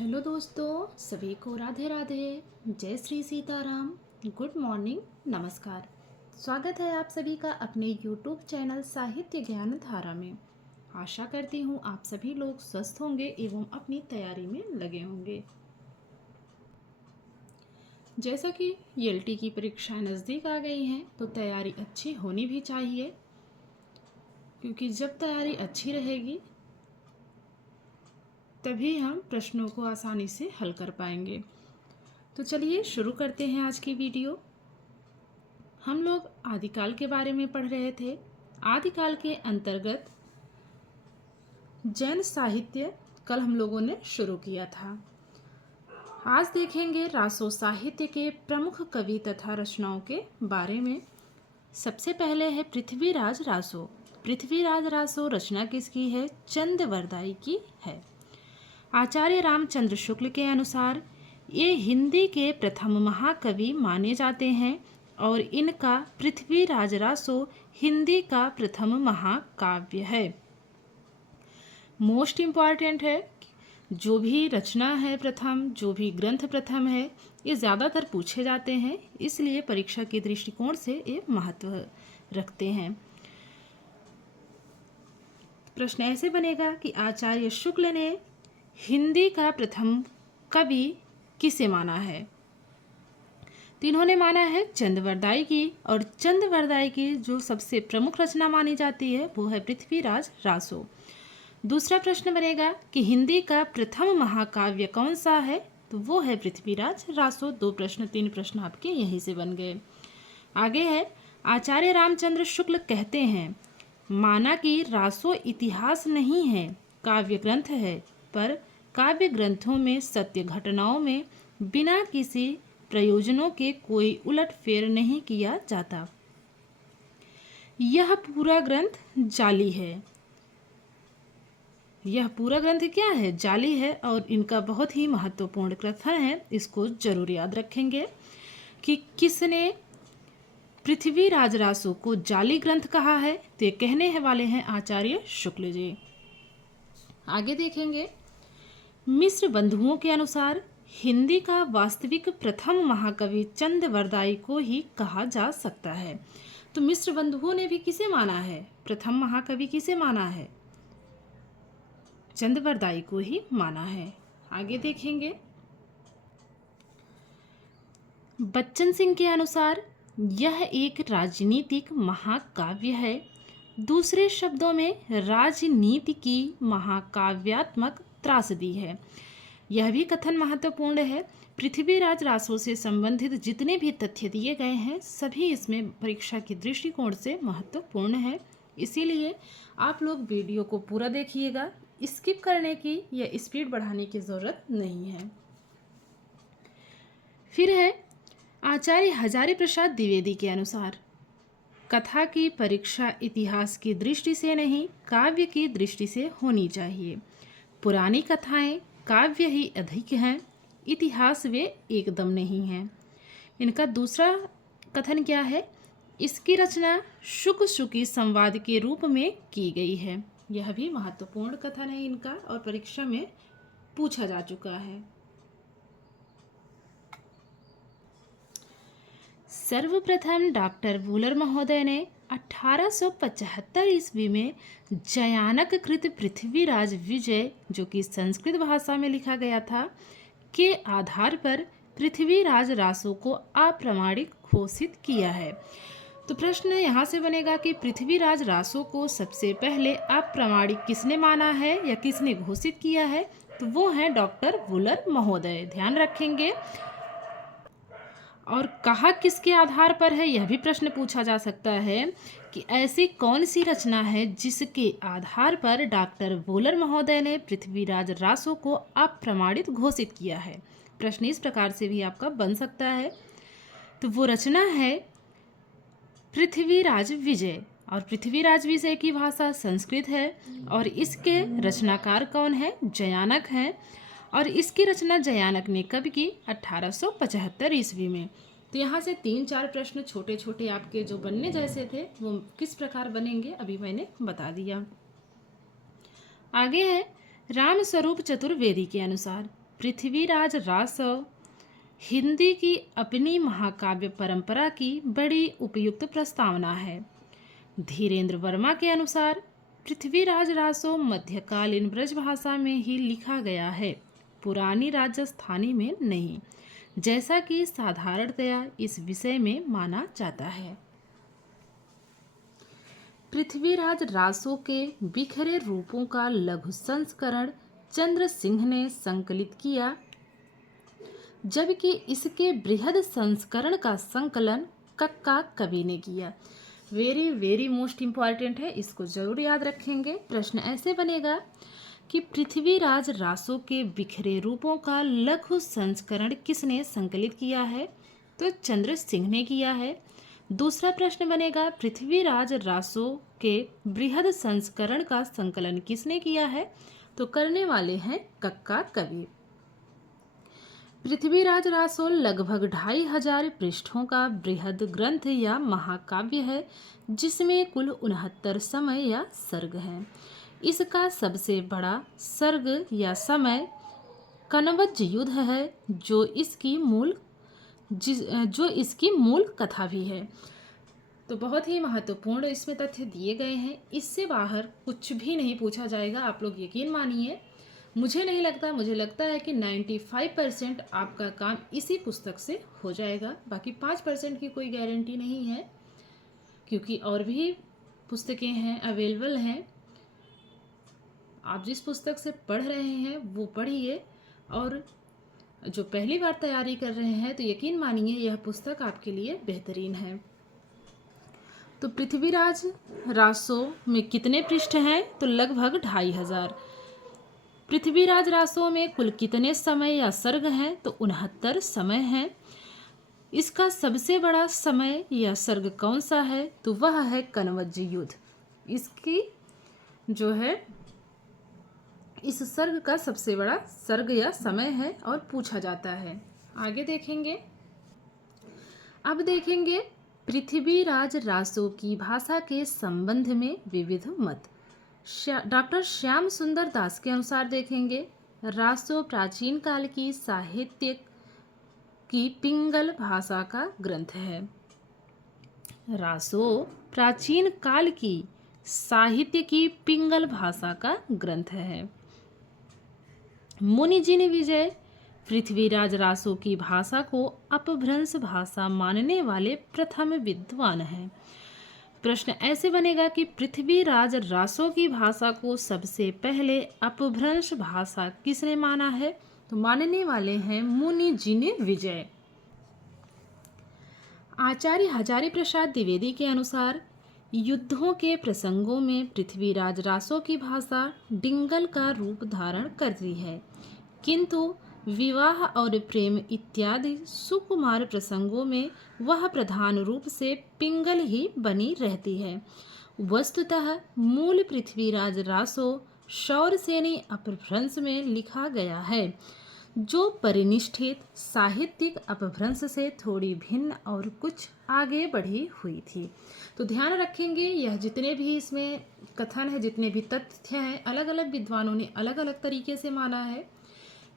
Hello दोस्तों, सभी को राधे राधे। जय श्री सीताराम। गुड मॉर्निंग, नमस्कार। स्वागत है आप सभी का अपने यूट्यूब चैनल साहित्य ज्ञान धारा में। आशा करती हूँ आप सभी लोग स्वस्थ होंगे एवं अपनी तैयारी में लगे होंगे। जैसा कि ईएलटी की परीक्षाएं नज़दीक आ गई हैं तो तैयारी अच्छी होनी भी चाहिए, क्योंकि जब तैयारी अच्छी रहेगी तभी हम प्रश्नों को आसानी से हल कर पाएंगे। तो चलिए शुरू करते हैं आज की वीडियो। हम लोग आदिकाल के बारे में पढ़ रहे थे। आदिकाल के अंतर्गत जैन साहित्य कल हम लोगों ने शुरू किया था। आज देखेंगे रासो साहित्य के प्रमुख कवि तथा रचनाओं के बारे में। सबसे पहले है पृथ्वीराज रासो। पृथ्वीराज रासो रचना किसकी है? चंदवरदाई की है। आचार्य रामचंद्र शुक्ल के अनुसार ये हिंदी के प्रथम महाकवि माने जाते हैं और इनका पृथ्वीराज रासो हिंदी का प्रथम महाकाव्य है। मोस्ट इम्पॉर्टेंट है, जो भी रचना है प्रथम, जो भी ग्रंथ प्रथम है, ये ज़्यादातर पूछे जाते हैं, इसलिए परीक्षा के दृष्टिकोण से ये महत्व रखते हैं। प्रश्न ऐसे बनेगा कि आचार्य शुक्ल ने हिंदी का प्रथम कवि किसे माना है? तो इन्होंने माना है चंदवरदाई की, और चंदवरदाई की जो सबसे प्रमुख रचना मानी जाती है वो है पृथ्वीराज रासो। दूसरा प्रश्न बनेगा कि हिंदी का प्रथम महाकाव्य कौन सा है? तो वो है पृथ्वीराज रासो। 3 प्रश्न आपके यहीं से बन गए। आगे है, आचार्य रामचंद्र शुक्ल कहते हैं माना कि रासो इतिहास नहीं है, काव्य ग्रंथ है, पर काव्य ग्रंथों में सत्य घटनाओं में बिना किसी प्रयोजनों के कोई उलटफेर नहीं किया जाता। यह पूरा ग्रंथ जाली है। यह पूरा ग्रंथ क्या है? जाली है, और इनका बहुत ही महत्वपूर्ण कथन है, इसको जरूर याद रखेंगे कि किसने पृथ्वीराज रासो को जाली ग्रंथ कहा है। तो ये कहने हैं वाले हैं आचार्य शुक्ल जी। आगे देखेंगे, मिश्र बंधुओं के अनुसार हिंदी का वास्तविक प्रथम महाकवि चंदवरदाई को ही कहा जा सकता है। तो मिश्र बंधुओं ने भी किसे माना है? प्रथम महाकवि किसे माना है? चंदवरदाई को ही माना है। आगे देखेंगे, बच्चन सिंह के अनुसार यह एक राजनीतिक महाकाव्य है। दूसरे शब्दों में राजनीति की महाकाव्यात्मक त्रासदी है। यह भी कथन महत्वपूर्ण है। पृथ्वीराज रासो से संबंधित जितने भी तथ्य दिए गए हैं सभी इसमें परीक्षा के दृष्टिकोण से महत्वपूर्ण है, इसीलिए आप लोग वीडियो को पूरा देखिएगा। स्किप करने की या स्पीड बढ़ाने की ज़रूरत नहीं है। फिर है आचार्य हजारी प्रसाद द्विवेदी के अनुसार कथा की परीक्षा इतिहास की दृष्टि से नहीं, काव्य की दृष्टि से होनी चाहिए। पुरानी कथाएं काव्य ही अधिक हैं, इतिहास वे एकदम नहीं हैं। इनका दूसरा कथन क्या है? इसकी रचना शुक शुकी संवाद के रूप में की गई है। यह भी महत्वपूर्ण कथन है इनका, और परीक्षा में पूछा जा चुका है। सर्वप्रथम डॉक्टर वूलर महोदय ने 1875 ईस्वी में जयानक कृत पृथ्वीराज विजय, जो कि संस्कृत भाषा में लिखा गया था, के आधार पर पृथ्वीराज रासो को अप्रामाणिक घोषित किया है। तो प्रश्न यहाँ से बनेगा कि पृथ्वीराज रासो को सबसे पहले अप्रामाणिक किसने माना है या किसने घोषित किया है? तो वो है डॉक्टर वूलर महोदय। ध्यान रखेंगे। और कहा किसके आधार पर है, यह भी प्रश्न पूछा जा सकता है कि ऐसी कौन सी रचना है जिसके आधार पर डॉक्टर वूलर महोदय ने पृथ्वीराज रासो को अप्रमाणित घोषित किया है। प्रश्न इस प्रकार से भी आपका बन सकता है। तो वो रचना है पृथ्वीराज विजय, और पृथ्वीराज विजय की भाषा संस्कृत है, और इसके रचनाकार कौन है? जयानक है, और इसकी रचना जयानक ने कब की? 1875 ईस्वी में। तो यहाँ से 3-4 प्रश्न छोटे छोटे आपके जो बनने जैसे थे वो किस प्रकार बनेंगे अभी मैंने बता दिया। आगे है राम स्वरूप चतुर्वेदी के अनुसार पृथ्वीराज रासो हिंदी की अपनी महाकाव्य परंपरा की बड़ी उपयुक्त प्रस्तावना है। धीरेन्द्र वर्मा के अनुसार पृथ्वीराज रासो मध्यकालीन ब्रजभाषा में ही लिखा गया है, पुरानी राजस्थानी में नहीं, जैसा कि साधारणतया इस विषय में माना जाता है। पृथ्वीराज रासो के बिखरे रूपों का लघु संस्करण चंद्र सिंह ने संकलित किया, जबकि इसके बृहद संस्करण का संकलन कक्का कवि ने किया। वेरी वेरी मोस्ट इम्पॉर्टेंट है, इसको जरूर याद रखेंगे। प्रश्न ऐसे बनेगा कि पृथ्वीराज रासो के बिखरे रूपों का लघु संस्करण किसने संकलित किया है? तो चंद्र सिंह ने किया है। दूसरा प्रश्न बनेगा, पृथ्वीराज रासो के बृहद संस्करण का संकलन किसने किया है? तो करने वाले हैं कक्का कवि। पृथ्वीराज रासो लगभग 2500 पृष्ठों का बृहद ग्रंथ या महाकाव्य है, जिसमें कुल 69 समय या सर्ग हैं। इसका सबसे बड़ा सर्ग या समय कनवज युद्ध है, जो इसकी मूल कथा भी है। तो बहुत ही महत्वपूर्ण इसमें तथ्य दिए गए हैं, इससे बाहर कुछ भी नहीं पूछा जाएगा, आप लोग यकीन मानिए। मुझे नहीं लगता, मुझे लगता है कि 95% आपका काम इसी पुस्तक से हो जाएगा। बाकी 5% की कोई गारंटी नहीं है, क्योंकि और भी पुस्तकें हैं, अवेलेबल हैं। आप जिस पुस्तक से पढ़ रहे हैं वो पढ़िए, और जो पहली बार तैयारी कर रहे हैं तो यकीन मानिए यह पुस्तक आपके लिए बेहतरीन है। तो पृथ्वीराज रासो में कितने पृष्ठ हैं? तो लगभग 2500। पृथ्वीराज रासो में कुल कितने समय या सर्ग हैं? तो 69 समय हैं। इसका सबसे बड़ा समय या सर्ग कौन सा है? तो वह है कनवज युद्ध। इसकी जो है इस सर्ग का सबसे बड़ा सर्ग या समय है और पूछा जाता है। आगे देखेंगे। अब देखेंगे पृथ्वीराज रासो की भाषा के संबंध में विविध मत। डॉक्टर श्याम सुंदर दास के अनुसार देखेंगे, रासो प्राचीन काल की साहित्य की पिंगल भाषा का ग्रंथ है। रासो प्राचीन काल की साहित्य की पिंगल भाषा का ग्रंथ है। मुनिजिन विजय पृथ्वीराज रासो की भाषा को अपभ्रंश भाषा मानने वाले प्रथम विद्वान हैं। प्रश्न ऐसे बनेगा कि पृथ्वीराज रासो की भाषा को सबसे पहले अपभ्रंश भाषा किसने माना है? तो मानने वाले हैं मुनिजिन विजय। आचार्य हजारी प्रसाद द्विवेदी के अनुसार युद्धों के प्रसंगों में पृथ्वीराज रासो की भाषा डिंगल का रूप धारण करती है, किंतु विवाह और प्रेम इत्यादि सुकुमार प्रसंगों में वह प्रधान रूप से पिंगल ही बनी रहती है। वस्तुतः मूल पृथ्वीराज रासो शौरसेनी अपभ्रंश में लिखा गया है, जो परिनिष्ठित साहित्यिक अपभ्रंश से थोड़ी भिन्न और कुछ आगे बढ़ी हुई थी। तो ध्यान रखेंगे, यह जितने भी इसमें कथन है, जितने भी तथ्य हैं, अलग अलग विद्वानों ने अलग अलग तरीके से माना है,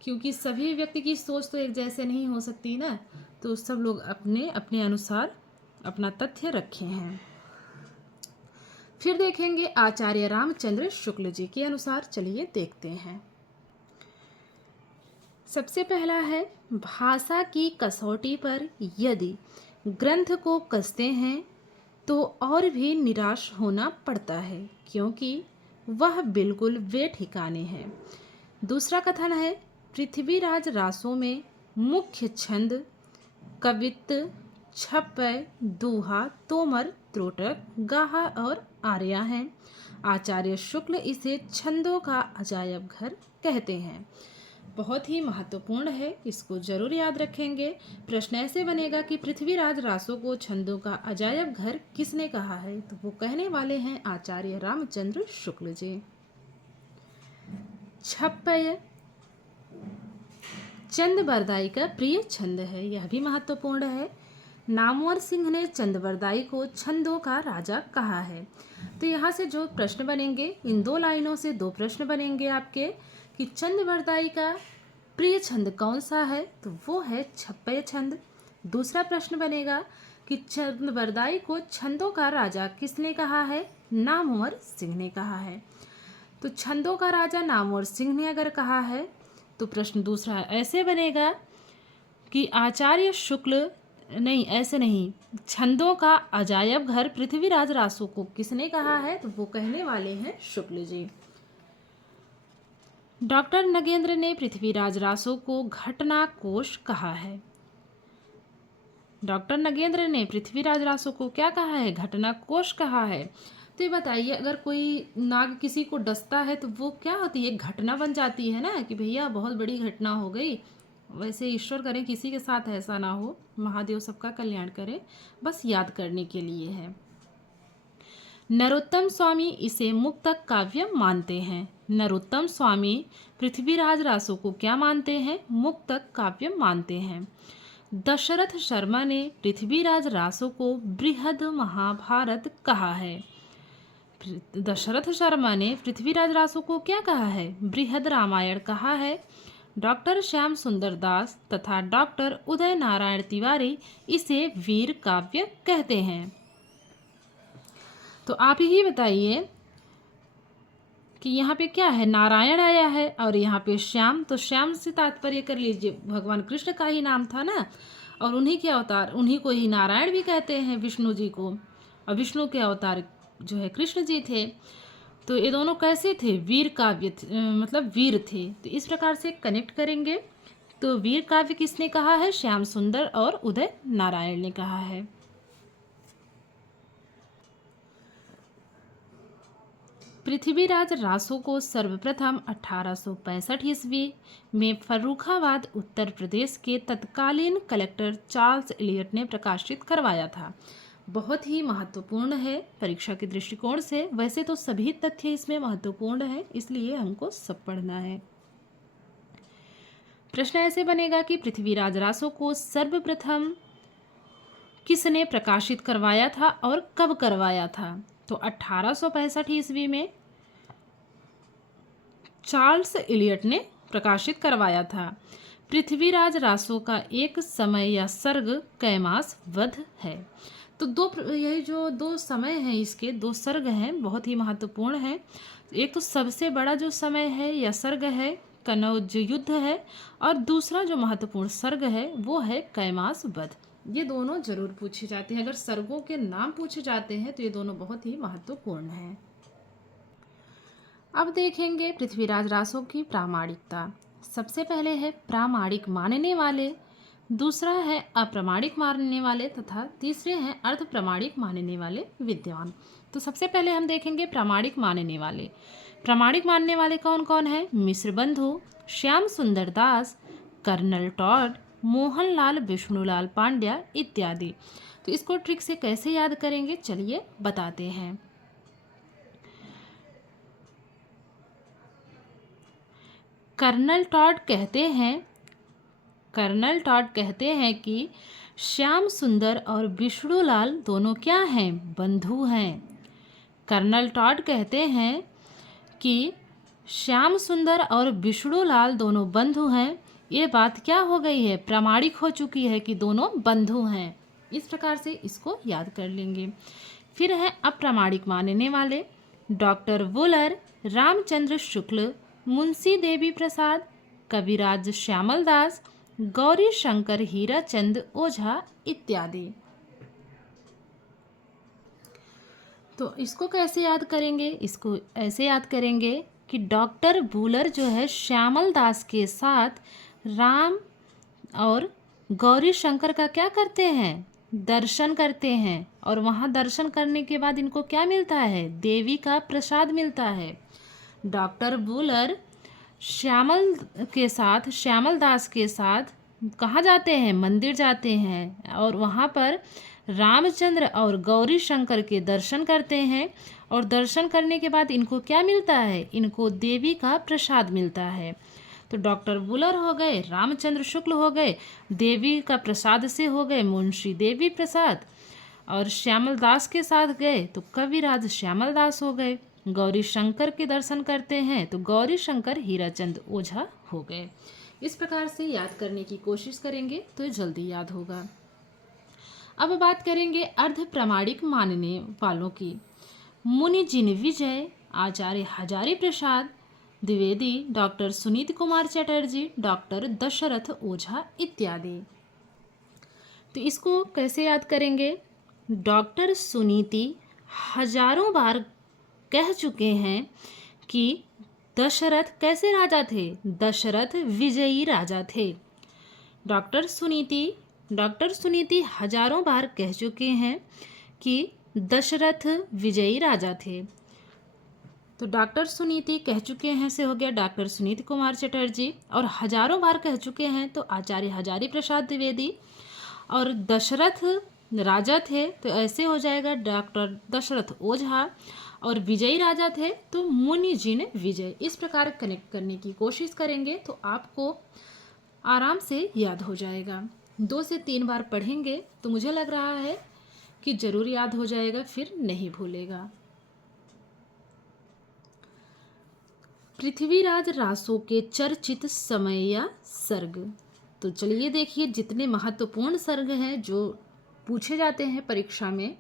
क्योंकि सभी व्यक्ति की सोच तो एक जैसे नहीं हो सकती ना। तो सब लोग अपने अपने अनुसार अपना तथ्य रखे हैं। फिर देखेंगे आचार्य रामचंद्र शुक्ल जी के अनुसार। चलिए देखते हैं। सबसे पहला है, भाषा की कसौटी पर यदि ग्रंथ को कसते हैं तो और भी निराश होना पड़ता है, क्योंकि वह बिल्कुल बेठिकाने है। दूसरा कथन है, पृथ्वीराज रासो में मुख्य छंद कवित्त, छप्पय, दोहा, तोमर, त्रोटक, गाहा और आर्या हैं। आचार्य शुक्ल इसे छंदों का अजायब घर कहते हैं। बहुत ही महत्वपूर्ण है, इसको जरूर याद रखेंगे। प्रश्न ऐसे बनेगा कि पृथ्वीराज रासो को छंदों का अजायब घर किसने कहा है? तो वो कहने वाले हैं आचार्य रामचंद्र शुक्ल जी। छप्पय चंद बरदाई का प्रिय छंद है, यह भी महत्वपूर्ण है। नामवर सिंह ने चंद बरदाई को छंदों का राजा कहा है। तो यहाँ से जो प्रश्न बनेंगे, इन दो लाइनों से दो प्रश्न बनेंगे आपके, कि चंद बरदाई का प्रिय छंद कौन सा है? तो वो है छप्पय छंद। दूसरा प्रश्न बनेगा कि चंद्रवरदाई को छंदों का राजा किसने कहा है? नामवर सिंह ने कहा है। तो छंदों का राजा नामवर सिंह ने अगर कहा है तो प्रश्न दूसरा ऐसे बनेगा कि आचार्य शुक्ल, नहीं ऐसे नहीं, छंदों का अजायब घर पृथ्वीराज रासो को किसने कहा है? तो वो कहने वाले हैं शुक्ल जी। डॉक्टर नगेंद्र ने पृथ्वीराज रासो को घटना कोश कहा है। डॉक्टर नगेंद्र ने पृथ्वीराज रासो को क्या कहा है? घटना कोश कहा है। तो ये बताइए, अगर कोई नाग किसी को डसता है तो वो क्या होती है? एक घटना बन जाती है ना, कि भैया बहुत बड़ी घटना हो गई। वैसे ईश्वर करें किसी के साथ ऐसा ना हो, महादेव सबका कल्याण करे, बस याद करने के लिए है। नरोत्तम स्वामी इसे मुक्तक काव्य मानते हैं। नरोत्तम स्वामी पृथ्वीराज रासो को क्या मानते हैं? मुक्तक काव्य मानते हैं। दशरथ शर्मा ने पृथ्वीराज रासो को बृहद महाभारत कहा है। दशरथ शर्मा ने पृथ्वीराज रासो को क्या कहा है? बृहद रामायण कहा है। डॉक्टर श्याम सुंदर दास तथा डॉक्टर उदय नारायण तिवारी इसे वीर काव्य कहते हैं। तो आप ही बताइए कि यहाँ पे क्या है? नारायण आया है और यहाँ पे श्याम, तो श्याम से तात्पर्य कर लीजिए भगवान कृष्ण का ही नाम था ना, और उन्हीं के अवतार, उन्हीं को ही नारायण भी कहते हैं, विष्णु जी को, और विष्णु के अवतार जो है कृष्ण जी थे। तो ये दोनों कैसे थे? वीर काव्य मतलब वीर थे। तो इस प्रकार से कनेक्ट करेंगे। तो वीर काव्य किसने कहा है? श्याम सुंदर और उदय नारायण ने कहा है। पृथ्वीराज रासो को सर्वप्रथम 1865 ईस्वी में फर्रुखाबाद उत्तर प्रदेश के तत्कालीन कलेक्टर चार्ल्स एलियट ने प्रकाशित करवाया था। बहुत ही महत्वपूर्ण है परीक्षा के दृष्टिकोण से। वैसे तो सभी तथ्य इसमें महत्वपूर्ण है, इसलिए हमको सब पढ़ना है। प्रश्न ऐसे बनेगा कि पृथ्वीराज रासो को सर्वप्रथम किसने प्रकाशित करवाया था और कब करवाया था? तो 1865 ईस्वी में चार्ल्स एलियट ने प्रकाशित करवाया था। पृथ्वीराज रासो का एक समय या सर्ग कैमास वध है। तो यही जो दो समय हैं, इसके दो सर्ग हैं, बहुत ही महत्वपूर्ण हैं। एक तो सबसे बड़ा जो समय है या सर्ग है कनौज युद्ध है, और दूसरा जो महत्वपूर्ण सर्ग है वो है कैमास वध। ये दोनों जरूर पूछे जाते हैं। अगर सर्गों के नाम पूछे जाते हैं तो ये दोनों बहुत ही महत्वपूर्ण हैं। अब देखेंगे पृथ्वीराज रासो की प्रामाणिकता। सबसे पहले है प्रामाणिक मानने वाले, दूसरा है अप्रामाणिक मानने वाले, तथा तीसरे हैं अर्ध प्रामाणिक मानने वाले विद्वान। तो सबसे पहले हम देखेंगे प्रामाणिक मानने वाले। प्रामाणिक मानने वाले कौन कौन है? मिश्र बंधु, श्याम सुंदर दास, कर्नल टॉड, मोहनलाल विष्णुलाल पांड्या इत्यादि। तो इसको ट्रिक से कैसे याद करेंगे, चलिए बताते हैं। कर्नल टॉड कहते हैं कि श्याम सुंदर और विष्णुलाल दोनों क्या हैं? बंधु हैं। कर्नल टॉड कहते हैं कि श्याम सुंदर और विष्णुलाल दोनों बंधु हैं। ये बात क्या हो गई है? प्रामाणिक हो चुकी है कि दोनों बंधु हैं। इस प्रकार से इसको याद कर लेंगे। फिर है अप्रामाणिक मानने वाले। डॉक्टर वुलर, रामचंद्र शुक्ल, मुंशी देवी प्रसाद, कविराज श्यामल दास, गौरी शंकर हीराचंद ओझा इत्यादि। तो इसको कैसे याद करेंगे? इसको ऐसे याद करेंगे कि डॉक्टर वुलर जो है श्यामल दास के साथ राम और गौरी शंकर का क्या करते हैं? दर्शन करते हैं, और वहाँ दर्शन करने के बाद इनको क्या मिलता है? देवी का प्रसाद मिलता है। डॉक्टर वुलर श्यामल दास के साथ कहाँ जाते हैं? मंदिर जाते हैं, और वहाँ पर रामचंद्र और गौरी शंकर के दर्शन करते हैं, और दर्शन करने के बाद इनको क्या मिलता है? इनको देवी का प्रसाद मिलता है। तो डॉक्टर वुलर हो गए, रामचंद्र शुक्ल हो गए, देवी का प्रसाद से हो गए मुंशी देवी प्रसाद, और श्यामल दास के साथ गए तो कविराज श्यामल दास हो गए। गौरी शंकर के दर्शन करते हैं तो गौरी शंकर हीराचंद ओझा हो गए। इस प्रकार से याद करने की कोशिश करेंगे तो जल्दी याद होगा। अब बात करेंगे अर्ध प्रमाणिक मानने वालों की। मुनि जिन विजय, आचार्य हजारी प्रसाद द्विवेदी, डॉक्टर सुनीत कुमार चटर्जी, डॉक्टर दशरथ ओझा इत्यादि। तो इसको कैसे याद करेंगे? डॉक्टर सुनीति हजारों बार कह चुके हैं कि दशरथ कैसे राजा थे? दशरथ विजयी राजा थे। डॉक्टर सुनीति हजारों बार कह चुके हैं कि दशरथ विजयी राजा थे। तो डॉक्टर सुनीति कह चुके हैं से हो गया डॉक्टर सुनीत कुमार चटर्जी, और हजारों बार कह चुके हैं तो आचार्य हजारी प्रसाद द्विवेदी, और दशरथ राजा थे तो ऐसे हो जाएगा डॉक्टर दशरथ ओझा, और विजयी राजा थे तो मुनि जिन विजय। इस प्रकार कनेक्ट करने की कोशिश करेंगे तो आपको आराम से याद हो जाएगा। 2 से 3 बार पढ़ेंगे तो मुझे लग रहा है कि जरूर याद हो जाएगा, फिर नहीं भूलेगा। पृथ्वीराज रासो के चर्चित समय या सर्ग। तो चलिए देखिए, जितने महत्वपूर्ण सर्ग हैं जो पूछे जाते हैं परीक्षा में,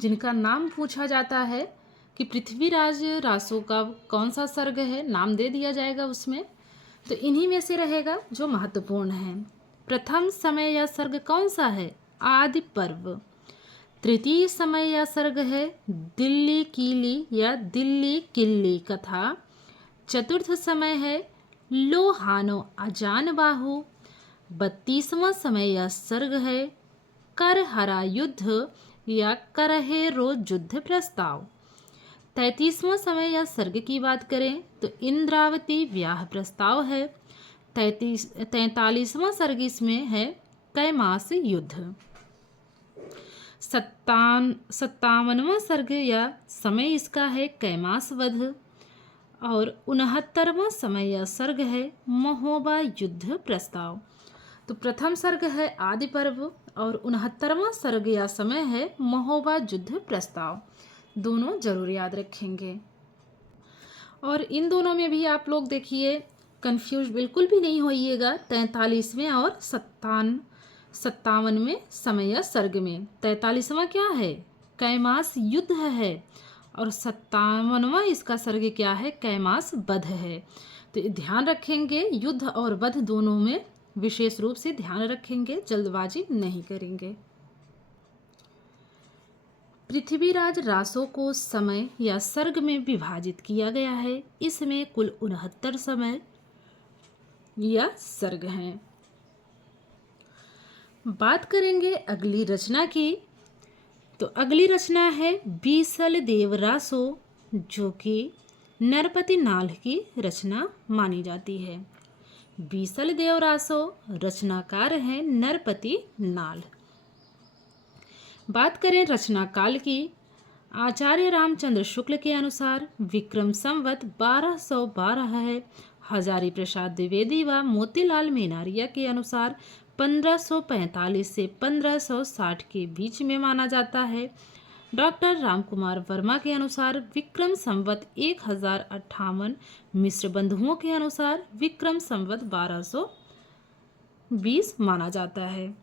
जिनका नाम पूछा जाता है कि पृथ्वीराज रासो का कौन सा सर्ग है, नाम दे दिया जाएगा उसमें, तो इन्हीं में से रहेगा जो महत्वपूर्ण है। प्रथम समय या सर्ग कौन सा है? आदि पर्व। तृतीय समय या सर्ग है दिल्ली कीली या दिल्ली किल्ली कथा। चतुर्थ समय है लोहानो अजान बाहु। 32वां समय या सर्ग है करहरा युद्ध या करहेरो युद्ध प्रस्ताव। 33वां समय या सर्ग की बात करें तो इंद्रावती ब्याह प्रस्ताव है। 43वां सर्ग इसमें है कैमास युद्ध। 57वां सर्ग या समय इसका है कैमास वध, और 69वां समय या सर्ग है महोबा युद्ध प्रस्ताव। तो प्रथम सर्ग है आदि पर्व और 69वां सर्ग या समय है महोबा युद्ध प्रस्ताव। दोनों जरूर याद रखेंगे। और इन दोनों में भी आप लोग देखिए कंफ्यूज बिल्कुल भी नहीं होइएगा। 43वें और 57वें समय या सर्ग में 43वां क्या है? कैमास युद्ध है, और 57वां इसका सर्ग क्या है? कैमास वध है। तो ध्यान रखेंगे, युद्ध और वध दोनों में विशेष रूप से ध्यान रखेंगे, जल्दबाजी नहीं करेंगे। पृथ्वीराज रासो को समय या सर्ग में विभाजित किया गया है। इसमें कुल 69 समय या सर्ग हैं। बात करेंगे अगली रचना की, तो अगली रचना है बीसल देव रासो, जो कि नरपति नाल की रचना मानी जाती है। बीसल देव रासो रचनाकार हैं नरपति नाल। बात करें रचना काल की, आचार्य रामचंद्र शुक्ल के अनुसार विक्रम संवत 1212 है। हजारी प्रसाद द्विवेदी व मोतीलाल मेनारिया के अनुसार 1545 से 1560 के बीच में माना जाता है। डॉक्टर रामकुमार वर्मा के अनुसार विक्रम संवत 1058, मिश्र बंधुओं के अनुसार विक्रम संवत 1220 माना जाता है।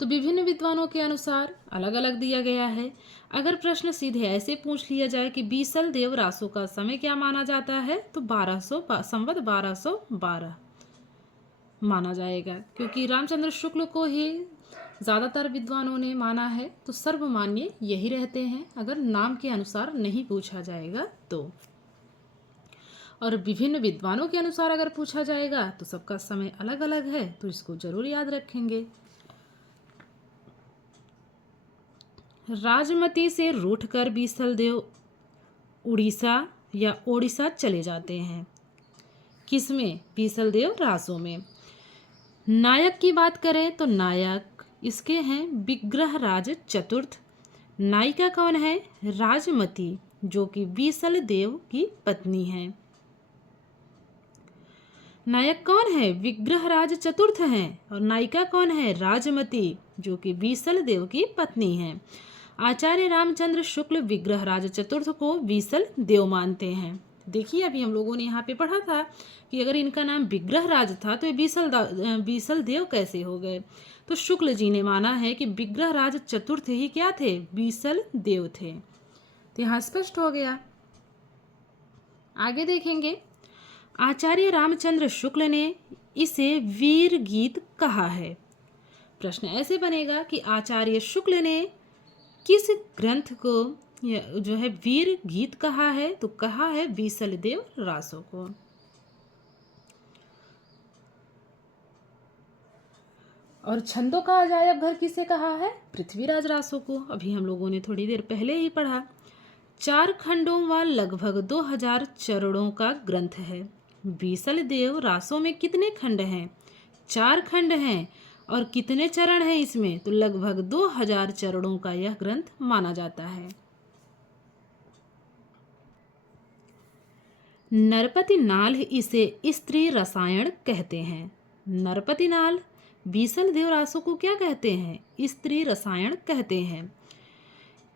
तो विभिन्न विद्वानों के अनुसार अलग अलग दिया गया है। अगर प्रश्न सीधे ऐसे पूछ लिया जाए कि बीसल देव रासो का समय क्या माना जाता है, तो 1212 माना जाएगा, क्योंकि रामचंद्र शुक्ल को ही ज़्यादातर विद्वानों ने माना है, तो सर्वमान्य यही रहते हैं अगर नाम के अनुसार नहीं पूछा जाएगा तो। और विभिन्न विद्वानों के अनुसार अगर पूछा जाएगा तो सबका समय अलग अलग है, तो इसको जरूर याद रखेंगे। राजमती से रूठकर बीसल देव उड़ीसा या ओडिशा चले जाते हैं। किसमें? बीसल देव रासो में। नायक की बात करें तो नायक इसके हैं विग्रहराज चतुर्थ। नायिका कौन है? राजमती, जो कि बीसल देव की पत्नी है। नायक कौन है? विग्रहराज चतुर्थ हैं, और नायिका कौन है? राजमती, जो कि बीसल देव की पत्नी है। आचार्य रामचंद्र शुक्ल विग्रहराज चतुर्थ को बीसल देव मानते हैं। देखिए अभी हम लोगों ने यहाँ पे पढ़ा था कि अगर इनका नाम विग्रह राज था तो ये बीसल देव कैसे हो गए। तो शुक्ल जी ने माना है कि विग्रह राज चतुर्थ ही क्या थे, बीसल देव थे। तो यहाँ स्पष्ट हो गया। आगे देखेंगे, आचार्य रामचंद्र शुक्ल ने इसे वीर गीत कहा है। प्रश्न ऐसे बनेगा कि आचार्य शुक्ल ने किस ग्रंथ को जो है वीर गीत कहा है, तो कहा है बीसल देव रासो को। और छंदों का अजायब घर किसे कहा है, पृथ्वीराज रासो को। अभी हम लोगों ने थोड़ी देर पहले ही पढ़ा। 4 खंडों व लगभग 2000 चरणों का ग्रंथ है। बीसल देव रासो में कितने खंड हैं, 4 खंड हैं। और कितने चरण हैं इसमें, तो लगभग 2000 चरणों का यह ग्रंथ माना जाता है। नरपति नाल इसे स्त्री रसायन कहते हैं। नरपति नाल बीसल देव रासो को क्या कहते हैं, स्त्री रसायन कहते हैं।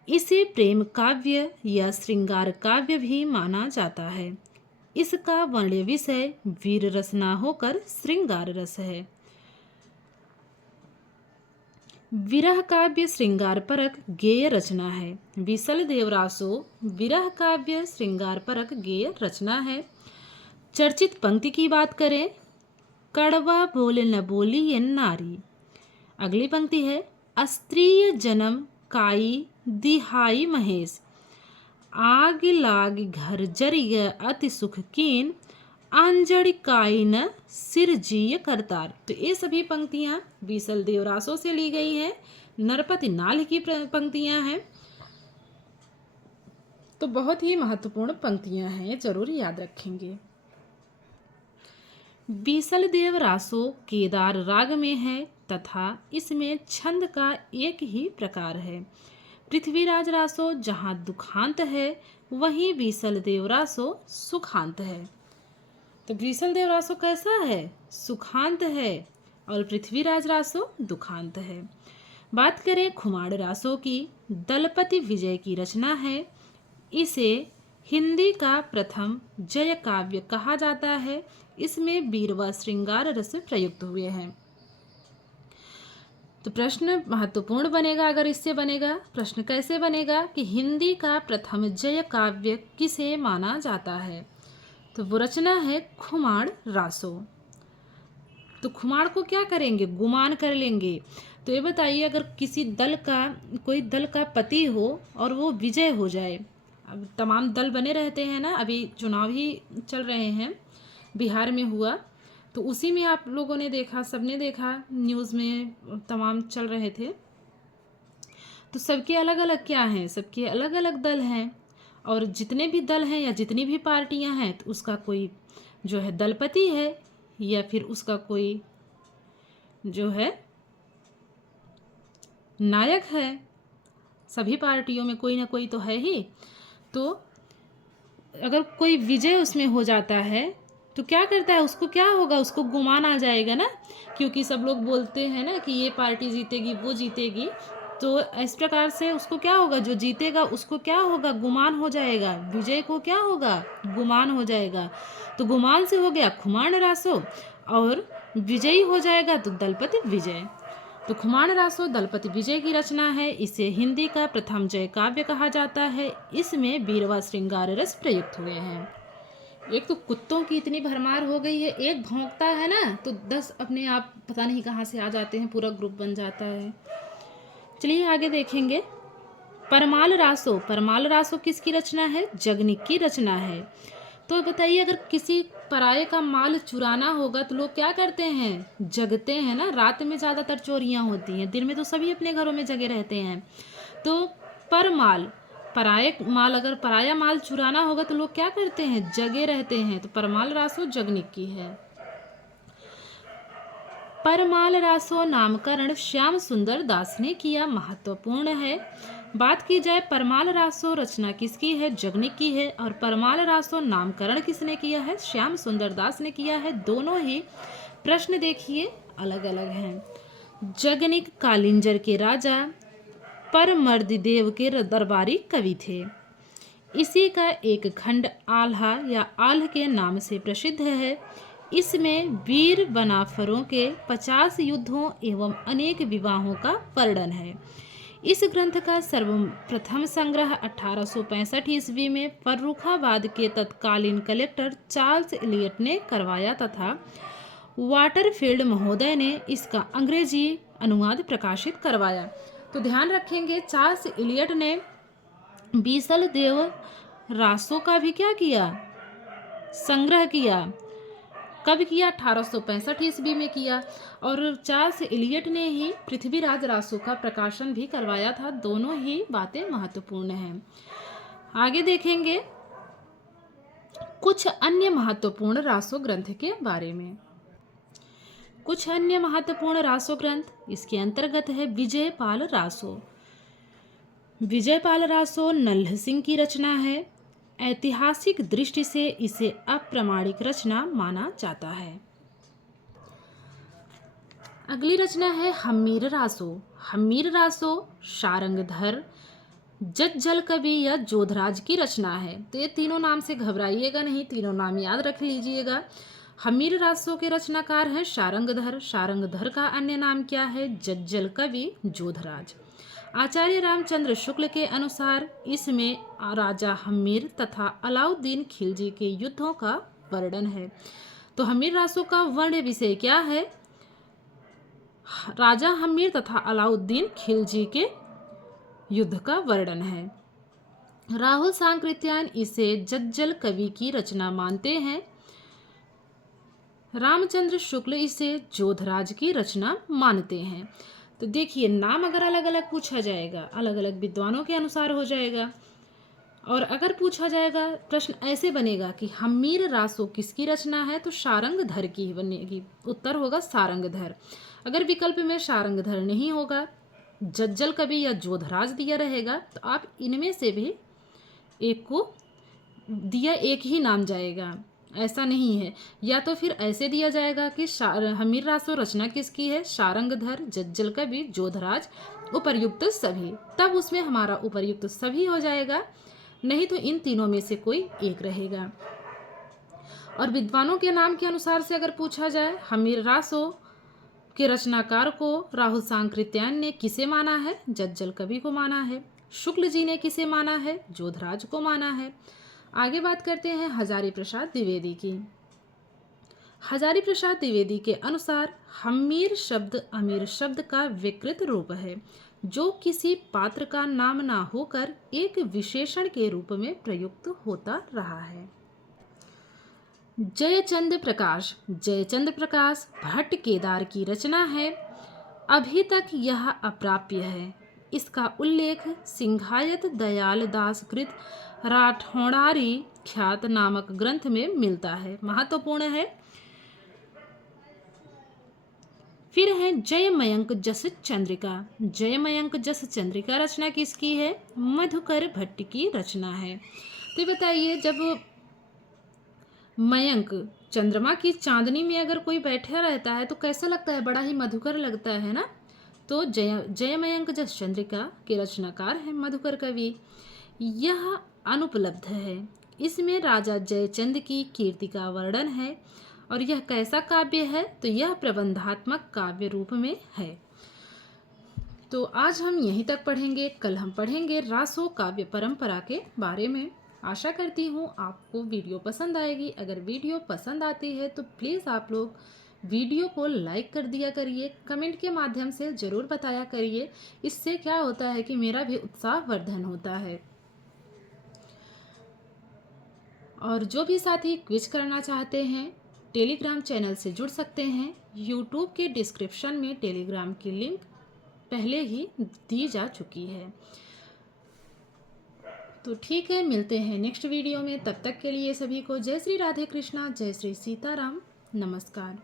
इसे प्रेम काव्य या श्रृंगार काव्य भी माना जाता है। इसका वर्ण्य विषय वीर रस न होकर श्रृंगार रस है। विरह काव्य श्रृंगार परक गेय रचना है। बीसल देव रासो विरह काव्य श्रृंगार परक गेय रचना है। चर्चित पंक्ति की बात करें, कड़वा बोले न बोली ये नारी। अगली पंक्ति है, अस्त्रीय जन्म काई दिहाई महेश, आग लाग घर जरी अति सुख कीन, आंजड़ी काई न सिर जीय करतार। तो ये सभी पंक्तियां बीसल देव रासो से ली गई हैं, नरपति नाल की पंक्तियां हैं। तो बहुत ही महत्वपूर्ण पंक्तियां हैं, जरूर याद रखेंगे। बीसल देव रासो केदार राग में है तथा इसमें छंद का एक ही प्रकार है। पृथ्वीराज रासो जहाँ दुखांत है वहीं बीसल देव रासो सुखांत है। तो बीसल देव रासो कैसा है, सुखांत है, और पृथ्वीराज रासो दुखांत है। बात करें खुमाड़ रासो की, दलपति विजय की रचना है। इसे हिंदी का प्रथम जय काव्य कहा जाता है। इसमें वीर व श्रृंगार रस प्रयुक्त हुए हैं। तो प्रश्न महत्वपूर्ण बनेगा अगर इससे बनेगा। प्रश्न कैसे बनेगा कि हिंदी का प्रथम जय काव्य किसे माना जाता है, तो वो रचना है खुमाड़ रासो। तो खुमाड़ को क्या करेंगे, गुमान कर लेंगे। तो ये बताइए, अगर किसी दल का कोई दल का पति हो और वो विजय हो जाए, अब तमाम दल बने रहते हैं ना, अभी चुनाव ही चल रहे हैं, बिहार में हुआ, तो उसी में आप लोगों ने देखा, सबने देखा, न्यूज़ में तमाम चल रहे थे। तो सबके अलग अलग क्या हैं, सबके अलग अलग दल हैं, और जितने भी दल हैं या जितनी भी पार्टियां हैं, तो उसका कोई जो है दलपति है या फिर उसका कोई जो है नायक है। सभी पार्टियों में कोई ना कोई तो है ही। तो अगर कोई विजय उसमें हो जाता है तो क्या करता है, उसको क्या होगा, उसको गुमान आ जाएगा ना, क्योंकि सब लोग बोलते हैं ना कि ये पार्टी जीतेगी, वो जीतेगी। तो इस प्रकार से उसको क्या होगा, जो जीतेगा उसको क्या होगा, गुमान हो जाएगा। विजय को क्या होगा, गुमान हो जाएगा। तो गुमान से हो गया खुमाण रासो, और विजयी हो जाएगा तो दलपति विजय। तो खुमाण रासो दलपति विजय की रचना है। इसे हिंदी का प्रथम जय काव्य कहा जाता है। इसमें वीर व श्रृंगार रस प्रयुक्त हुए हैं। एक तो कुत्तों की इतनी भरमार हो गई है, एक भौंकता है ना तो 10 अपने आप पता नहीं कहाँ से आ जाते हैं, पूरा ग्रुप बन जाता है। चलिए आगे देखेंगे। परमाल रासो, परमाल रासो किसकी रचना है, जगनिक की रचना है। तो बताइए, अगर किसी पराये का माल चुराना होगा तो लोग क्या करते हैं, जगते हैं ना। रात में ज़्यादातर चोरियां होती हैं, दिन में तो सभी अपने घरों में जगे रहते हैं। तो परमाल, पराये माल, अगर पराया माल चुराना होगा तो लोग क्या करते हैं, जगे रहते हैं। तो परमाल रासो जगनिक की है। परमाल रासो नामकरण श्याम सुंदर दास ने किया, महत्वपूर्ण है। बात की जाए परमाल रासो रचना किसकी है, जगनिक की है, और परमाल रासो नामकरण किसने किया है, श्याम सुंदर दास ने किया है। दोनों ही प्रश्न देखिए अलग अलग हैं। जगनिक कालिंजर के राजा परमर्दिदेव के दरबारी कवि थे। इसी का एक खंड आल्हा या आल्ह के नाम से प्रसिद्ध है। इसमें वीर बनाफरों के 50 युद्धों एवं अनेक विवाहों का वर्णन है। इस ग्रंथ का सर्वप्रथम संग्रह 1865 ईस्वी में फर्रुखाबाद के तत्कालीन कलेक्टर चार्ल्स इलियट ने करवाया तथा वाटरफील्ड महोदय ने इसका अंग्रेजी अनुवाद प्रकाशित करवाया। तो ध्यान रखेंगे, चार्ल्स इलियट ने बीसल देव रासो का भी क्या किया, संग्रह किया। कब किया? 1865 ईस्वी में किया। और चार्ल्स इलियट ने ही पृथ्वीराज रासो का प्रकाशन भी करवाया था। दोनों ही बातें महत्वपूर्ण हैं। आगे देखेंगे कुछ अन्य महत्वपूर्ण रासो ग्रंथ के बारे में। कुछ अन्य महत्वपूर्ण रासो ग्रंथ इसके अंतर्गत है विजयपाल रासो। विजयपाल रासो नल्ह सिंह की रचना है। ऐतिहासिक दृष्टि से इसे अप्रामाणिक रचना माना जाता है। अगली रचना है हम्मीर रासो। हम्मीर रासो शारंगधर, जज्जल कवि या जोधराज की रचना है। तो ये तीनों नाम से घबराइएगा नहीं, तीनों नाम याद रख लीजिएगा। हम्मीर रासो के रचनाकार हैं शारंगधर। शारंगधर का अन्य नाम क्या है? जज्जल कवि जोधराज। आचार्य रामचंद्र शुक्ल के अनुसार इसमें राजा हम्मीर तथा अलाउद्दीन खिलजी के युद्धों का वर्णन है। तो हम्मीर रासो का वर्ण विषय क्या है? राजा हम्मीर तथा अलाउद्दीन खिलजी के युद्ध का वर्णन है। राहुल सांकृत्यायन इसे जज्जल कवि की रचना मानते हैं। रामचंद्र शुक्ल इसे जोधराज की रचना मानते हैं। तो देखिए, नाम अगर अलग अलग पूछा जाएगा, अलग अलग विद्वानों के अनुसार हो जाएगा। और अगर पूछा जाएगा, प्रश्न ऐसे बनेगा कि हम्मीर रासो किसकी रचना है, तो शारंगधर की ही बनेगी। उत्तर होगा सारंगधर। अगर विकल्प में शारंगधर नहीं होगा, जज्जल कवि या जोधराज दिया रहेगा, तो आप इनमें से भी एक को दिया, एक ही नाम जाएगा, ऐसा नहीं है। या तो फिर ऐसे दिया जाएगा कि हम्मीर रासो रचना किसकी है? शारंगधर, जज्जल कवि, जोधराज, उपर्युक्त सभी। तब उसमें हमारा उपर्युक्त सभी हो जाएगा, नहीं तो इन तीनों में से कोई एक रहेगा। और विद्वानों के नाम के अनुसार से अगर पूछा जाए, हम्मीर रासो के रचनाकार को राहुल सांकृत्यायन ने किसे माना है? जज्जल कवि को माना है। शुक्ल जी ने किसे माना है? जोधराज को माना है। आगे बात करते हैं हजारी प्रसाद द्विवेदी की। हजारी प्रसाद द्विवेदी के अनुसार हम्मीर शब्द अमीर शब्द का विकृत रूप है, जो किसी पात्र का नाम ना होकर एक विशेषण के रूप में प्रयुक्त होता रहा है। जयचंद प्रकाश। जयचंद प्रकाश भट्ट केदार की रचना है। अभी तक यह अप्राप्य है। इसका उल्लेख सिंघायत दयाल दास कृत राठौड़ारी ख्यात नामक ग्रंथ में मिलता है, महत्वपूर्ण है। फिर है जयमयंक जस चंद्रिका। जयमयंक जस चंद्रिका रचना किसकी है? मधुकर भट्ट की रचना है। तो बताइए, जब मयंक चंद्रमा की चांदनी में अगर कोई बैठा रहता है तो कैसा लगता है? बड़ा ही मधुकर लगता है ना। तो जयमयंक जस चंद्रिका के रचनाकार है मधुकर कवि। यह अनुपलब्ध है। इसमें राजा जयचंद की कीर्ति का वर्णन है। और यह कैसा काव्य है? तो यह प्रबंधात्मक काव्य रूप में है। तो आज हम यहीं तक पढ़ेंगे। कल हम पढ़ेंगे रासो काव्य परंपरा के बारे में। आशा करती हूँ आपको वीडियो पसंद आएगी। अगर वीडियो पसंद आती है तो प्लीज़ आप लोग वीडियो को लाइक कर दिया करिए, कमेंट के माध्यम से ज़रूर बताया करिए। इससे क्या होता है कि मेरा भी उत्साह वर्धन होता है। और जो भी साथी क्विज करना चाहते हैं, टेलीग्राम चैनल से जुड़ सकते हैं। यूट्यूब के डिस्क्रिप्शन में टेलीग्राम की लिंक पहले ही दी जा चुकी है। तो ठीक है, मिलते हैं नेक्स्ट वीडियो में। तब तक के लिए सभी को जय श्री राधे कृष्णा, जय श्री सीताराम, नमस्कार।